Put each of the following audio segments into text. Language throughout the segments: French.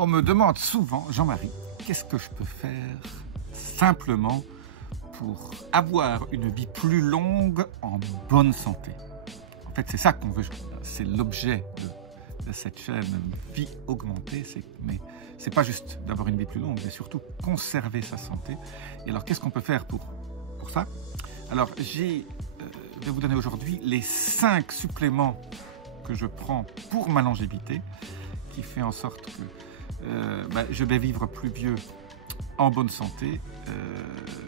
On me demande souvent, Jean-Marie, qu'est-ce que je peux faire simplement pour avoir une vie plus longue en bonne santé? En fait, c'est ça qu'on veut, c'est l'objet de cette chaîne Vie Augmentée, mais c'est pas juste d'avoir une vie plus longue, mais surtout conserver sa santé. Et alors, qu'est-ce qu'on peut faire pour ça? Alors, je vais vous donner aujourd'hui les 5 suppléments que je prends pour ma longévité, qui fait en sorte que je vais vivre plus vieux en bonne santé.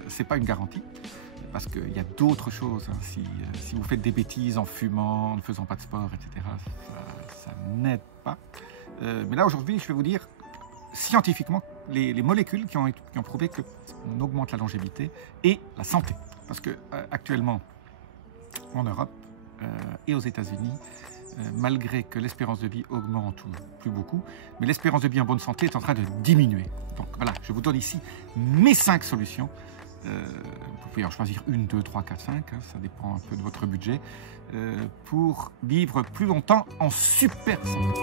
C'est pas une garantie, parce qu'il y a d'autres choses. Hein. Si vous faites des bêtises en fumant, en ne faisant pas de sport, etc., ça n'aide pas. Mais là, aujourd'hui, je vais vous dire scientifiquement les molécules qui ont prouvé qu'on augmente la longévité et la santé. Parce que actuellement, en Europe et aux États-Unis, malgré que l'espérance de vie augmente ou plus beaucoup, mais l'espérance de vie en bonne santé est en train de diminuer. Donc voilà, je vous donne ici mes 5 solutions. Vous pouvez en choisir 1, 2, 3, 4, 5, hein, ça dépend un peu de votre budget, pour vivre plus longtemps en super santé.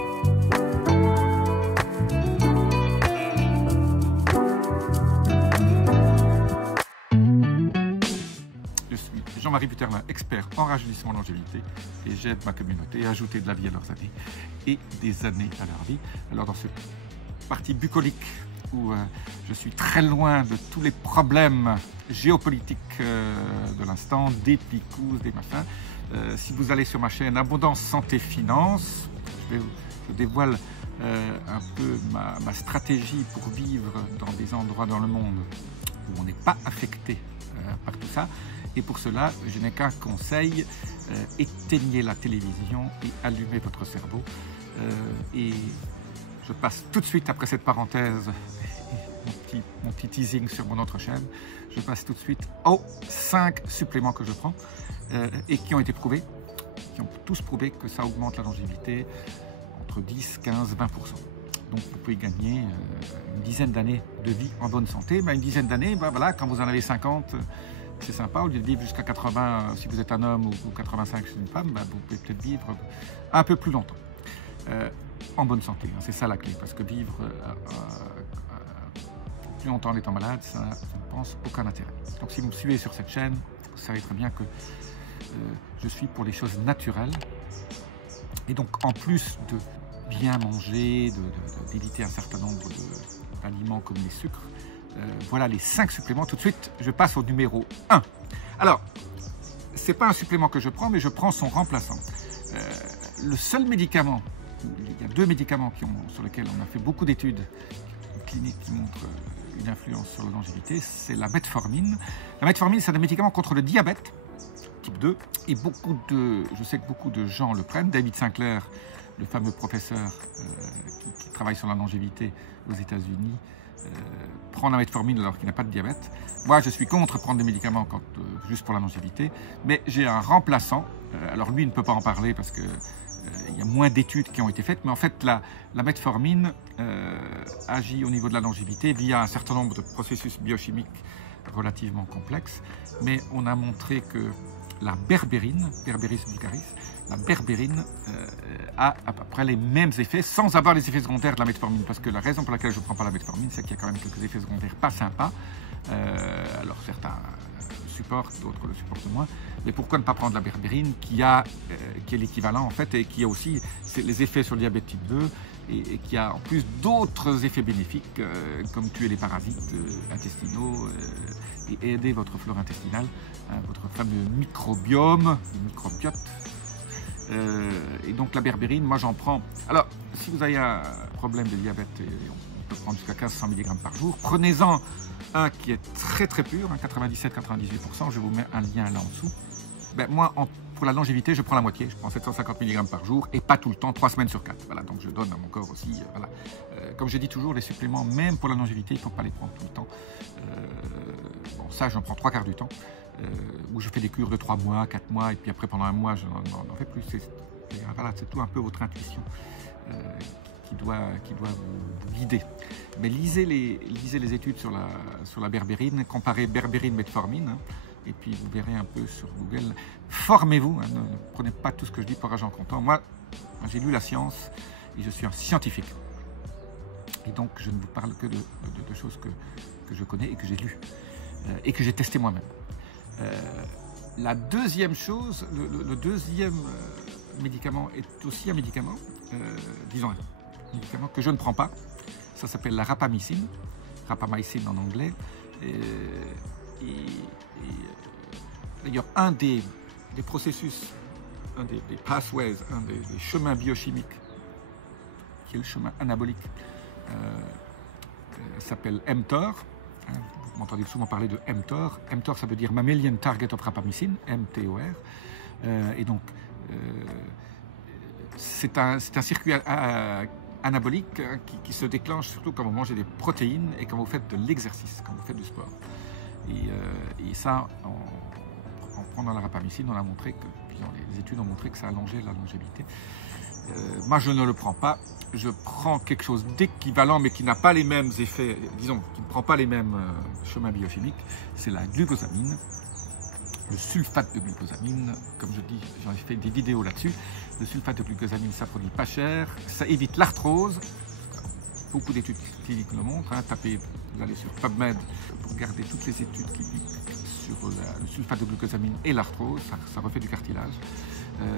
Jean-Marie Buterlin, expert en rajeunissement et longévité, et j'aide ma communauté à ajouter de la vie à leurs années et des années à leur vie. Alors dans cette partie bucolique où je suis très loin de tous les problèmes géopolitiques de l'instant, des picousses, des machins, si vous allez sur ma chaîne Abondance Santé Finance, je dévoile un peu ma stratégie pour vivre dans des endroits dans le monde où on n'est pas affecté par tout ça. Et pour cela, je n'ai qu'un conseil, éteignez la télévision et allumez votre cerveau. Et je passe tout de suite, après cette parenthèse, mon petit teasing sur mon autre chaîne, je passe tout de suite aux 5 suppléments que je prends et qui ont été prouvés, qui ont tous prouvé que ça augmente la longévité entre 10, 15, 20%. Donc vous pouvez gagner une dizaine d'années de vie en bonne santé. Une dizaine d'années, voilà, quand vous en avez 50, c'est sympa. Au lieu de vivre jusqu'à 80 si vous êtes un homme ou 85 si vous êtes une femme, vous pouvez peut-être vivre un peu plus longtemps en bonne santé. C'est ça la clé, parce que vivre plus longtemps en étant malade, ça n'a, je pense, aucun intérêt. Donc si vous me suivez sur cette chaîne, vous savez très bien que je suis pour les choses naturelles. Et donc en plus de bien manger, d'éviter un certain nombre d'aliments comme les sucres, voilà les 5 suppléments. Tout de suite, je passe au numéro 1. Alors, ce n'est pas un supplément que je prends, mais je prends son remplaçant. Le seul médicament, il y a 2 médicaments sur lesquels on a fait beaucoup d'études cliniques qui montrent une influence sur la longévité, c'est la metformine. La metformine, c'est un médicament contre le diabète type 2, et je sais que beaucoup de gens le prennent. David Sinclair, le fameux professeur qui travaille sur la longévité aux États-Unis, prend la metformine alors qu'il n'a pas de diabète. Moi, je suis contre prendre des médicaments juste pour la longévité, mais j'ai un remplaçant. Alors lui, il ne peut pas en parler parce que il y a moins d'études qui ont été faites, mais en fait, la metformine agit au niveau de la longévité via un certain nombre de processus biochimiques relativement complexes, mais on a montré que la berbérine, Berberis vulgaris, la berbérine a à peu près les mêmes effets sans avoir les effets secondaires de la metformine. Parce que la raison pour laquelle je ne prends pas la metformine, c'est qu'il y a quand même quelques effets secondaires pas sympas. Alors certains le supportent, d'autres le supportent moins. Mais pourquoi ne pas prendre la berbérine qui est l'équivalent en fait, et qui a aussi les effets sur le diabète type 2 et qui a en plus d'autres effets bénéfiques comme tuer les parasites intestinaux et aider votre flore intestinale, votre fameux microbiome, le microbiote. Et donc la berbérine, moi j'en prends. Alors, si vous avez un problème de diabète, on peut prendre jusqu'à 1500 mg par jour, prenez-en un qui est très très pur, 97-98%, je vous mets un lien là en dessous. Moi, pour la longévité, je prends la moitié, je prends 750 mg par jour et pas tout le temps, 3 semaines sur 4. Voilà, donc je donne à mon corps aussi. Voilà. Comme je dis toujours, les suppléments, même pour la longévité, il ne faut pas les prendre tout le temps. Bon, ça, j'en prends 3/4 du temps, où je fais des cures de 3 mois, 4 mois, et puis après, pendant un mois, je n'en fais plus. Voilà, c'est tout un peu votre intuition qui doit vous guider. Mais lisez les études sur la berbérine, comparez berbérine metformine, et puis vous verrez un peu sur Google. Formez-vous, ne prenez pas tout ce que je dis pour argent comptant. Moi j'ai lu la science et je suis un scientifique. Et donc, je ne vous parle que de choses que je connais et que j'ai lues et que j'ai testé moi-même. La deuxième chose, le deuxième médicament est aussi un médicament, disons un médicament que je ne prends pas. Ça s'appelle la rapamycine en anglais. D'ailleurs, un des processus, un des pathways, un des chemins biochimiques, qui est le chemin anabolique, s'appelle mTOR. Vous m'entendez souvent parler de mTOR. mTOR, ça veut dire Mammalian Target of Rapamycine, MTOR. Et donc, c'est un circuit anabolique qui se déclenche surtout quand vous mangez des protéines et quand vous faites de l'exercice, quand vous faites du sport. Et ça, en prenant la rapamycine, on a montré que, les études ont montré que ça allongeait la longévité. Moi, je ne le prends pas. Je prends quelque chose d'équivalent, mais qui n'a pas les mêmes effets, disons, qui ne prend pas les mêmes chemins biochimiques. C'est la glucosamine, le sulfate de glucosamine. Comme je dis, j'en ai fait des vidéos là-dessus. Le sulfate de glucosamine, ça produit pas cher. Ça évite l'arthrose. Beaucoup d'études cliniques le montrent. Tapez, vous allez sur PubMed pour regarder toutes les études cliniques sur le sulfate de glucosamine et l'arthrose. Ça refait du cartilage.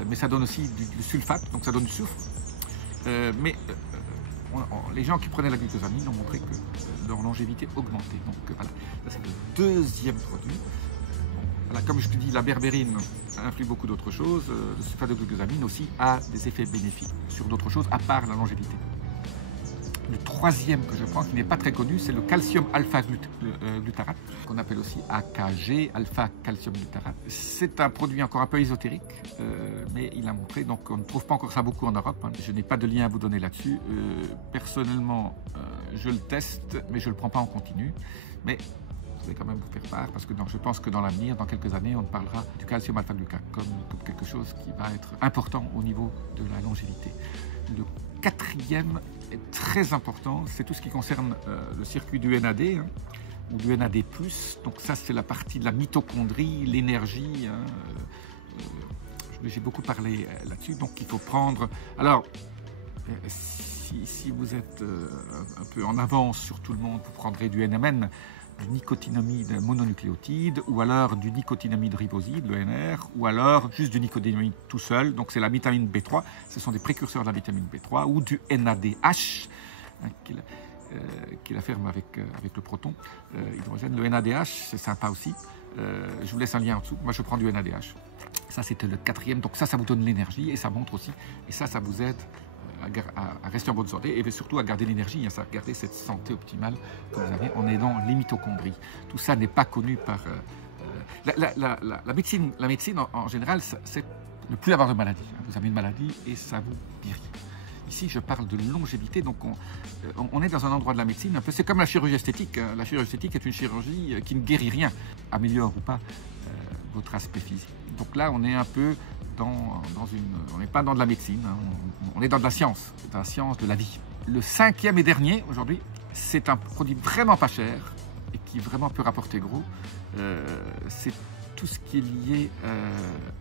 Mais ça donne aussi du sulfate, donc ça donne du soufre. Les gens qui prenaient la glucosamine ont montré que leur longévité augmentait. Donc voilà, ça c'est le deuxième produit. Voilà, comme je te dis, la berbérine influe beaucoup d'autres choses. Le sulfate de glucosamine aussi a des effets bénéfiques sur d'autres choses, à part la longévité. Le troisième que je prends, qui n'est pas très connu, c'est le calcium alpha-glutarate, qu'on appelle aussi AKG, alpha-calcium glutarate. C'est un produit encore un peu ésotérique, mais il a montré, donc on ne trouve pas encore ça beaucoup en Europe. Je n'ai pas de lien à vous donner là-dessus. Personnellement, je le teste, mais je ne le prends pas en continu. Mais je vais quand même vous faire part, parce que je pense que dans l'avenir, dans quelques années, on parlera du calcium alpha-glutarate comme quelque chose qui va être important au niveau de la longévité. Le quatrième est très important, c'est tout ce qui concerne le circuit du NAD, ou du NAD+. Donc ça, c'est la partie de la mitochondrie, l'énergie. J'ai beaucoup parlé là-dessus, donc il faut prendre... Alors, si vous êtes un peu en avance sur tout le monde, vous prendrez du NMN, du nicotinamide mononucléotide, ou alors du nicotinamide riboside, le NR, ou alors juste du nicotinamide tout seul, donc c'est la vitamine B3, ce sont des précurseurs de la vitamine B3, ou du NADH, qui est la ferme avec le proton, hydrogène. Le NADH, c'est sympa aussi, je vous laisse un lien en dessous, moi je prends du NADH. Ça c'était le quatrième, donc ça vous donne l'énergie, et ça montre aussi, et ça vous aide à rester en bonne santé et surtout à garder l'énergie, à garder cette santé optimale que vous avez en aidant les mitochondries. Tout ça n'est pas connu par... la médecine en général, c'est ne plus avoir de maladie. Vous avez une maladie et ça vous guérit. Ici, je parle de longévité, donc on est dans un endroit de la médecine, un peu, c'est comme la chirurgie esthétique. La chirurgie esthétique est une chirurgie qui ne guérit rien, améliore ou pas votre aspect physique. Donc là, on est un peu on n'est pas dans de la médecine, on est dans de la science de la vie. Le cinquième et dernier aujourd'hui, c'est un produit vraiment pas cher et qui vraiment peut rapporter gros. C'est tout ce qui est lié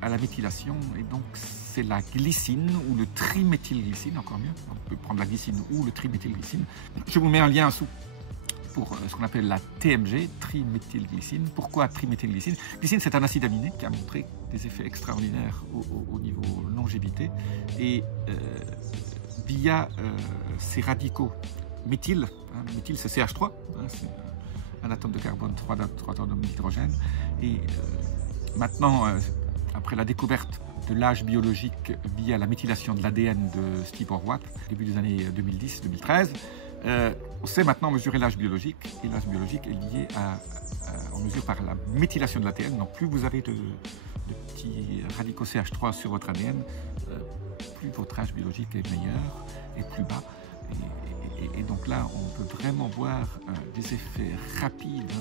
à la méthylation, et donc c'est la glycine ou le triméthylglycine, encore mieux. On peut prendre la glycine ou le triméthylglycine. Je vous mets un lien en dessous pour ce qu'on appelle la TMG, triméthylglycine. Pourquoi triméthylglycine? Glycine, c'est un acide aminé qui a montré des effets extraordinaires au niveau longévité. Et via ces radicaux méthyle, méthyle c'est CH3, c'est un atome de carbone, 3 atomes d'hydrogène. Et maintenant, après la découverte de l'âge biologique via la méthylation de l'ADN de Steve Horwath, début des années 2010-2013, on sait maintenant mesurer l'âge biologique, et l'âge biologique est lié on mesure par la méthylation de l'ADN. Donc plus vous avez de petits radicaux CH3 sur votre ADN, plus votre âge biologique est meilleur et plus bas. Et donc là, on peut vraiment voir des effets rapides.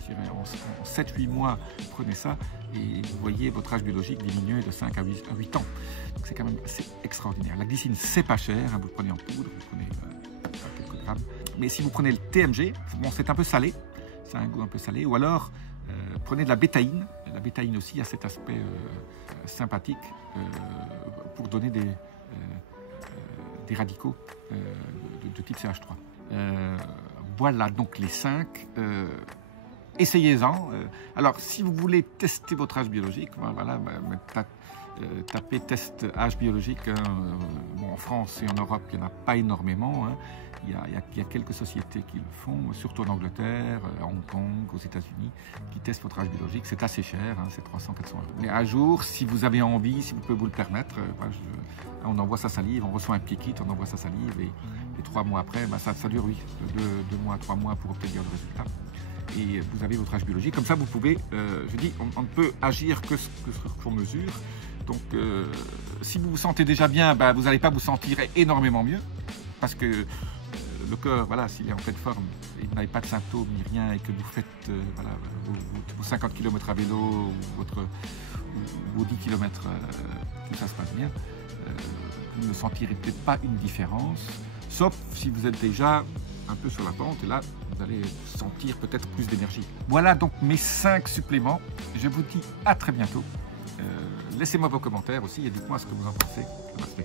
Je dirais en 7-8 mois, prenez ça et vous voyez votre âge biologique diminuer de 5 à 8 ans. Donc c'est quand même assez extraordinaire. La glycine, c'est pas cher, vous le prenez en poudre, vous prenez quelques grammes. Mais si vous prenez le TMG, bon, c'est un peu salé, c'est un goût un peu salé. Ou alors, prenez de la bétaïne. La bétaïne aussi a cet aspect sympathique pour donner des radicaux de type CH3. Voilà donc les 5. Essayez-en. Alors, si vous voulez tester votre âge biologique, voilà, tapez test âge biologique. Bon, en France et en Europe, il n'y en a pas énormément. Hein. Il y a quelques sociétés qui le font, surtout en Angleterre, à Hong Kong, aux États-Unis, qui testent votre âge biologique. C'est assez cher, hein, c'est 300-400 €. Mais un jour, si vous avez envie, si vous pouvez vous le permettre, on envoie sa salive, on reçoit un petit kit, on envoie sa salive et 3 mois après, ça dure, oui, 2 mois, 3 mois pour obtenir le résultat. Et vous avez votre âge biologique. Comme ça, vous pouvez, je dis, on ne peut agir que sur mesure. Donc, si vous vous sentez déjà bien, vous n'allez pas vous sentir énormément mieux, parce que le corps, voilà, s'il est en pleine forme, et vous n'avez pas de symptômes ni rien, et que vous faites voilà, vos 50 km à vélo, ou vos 10 km, tout ça se passe bien, vous ne sentirez peut-être pas une différence, sauf si vous êtes déjà un peu sur la pente, et là, vous allez sentir peut-être plus d'énergie. Voilà donc mes 5 suppléments. Je vous dis à très bientôt. Laissez-moi vos commentaires aussi et dites-moi ce que vous en pensez. Namaste.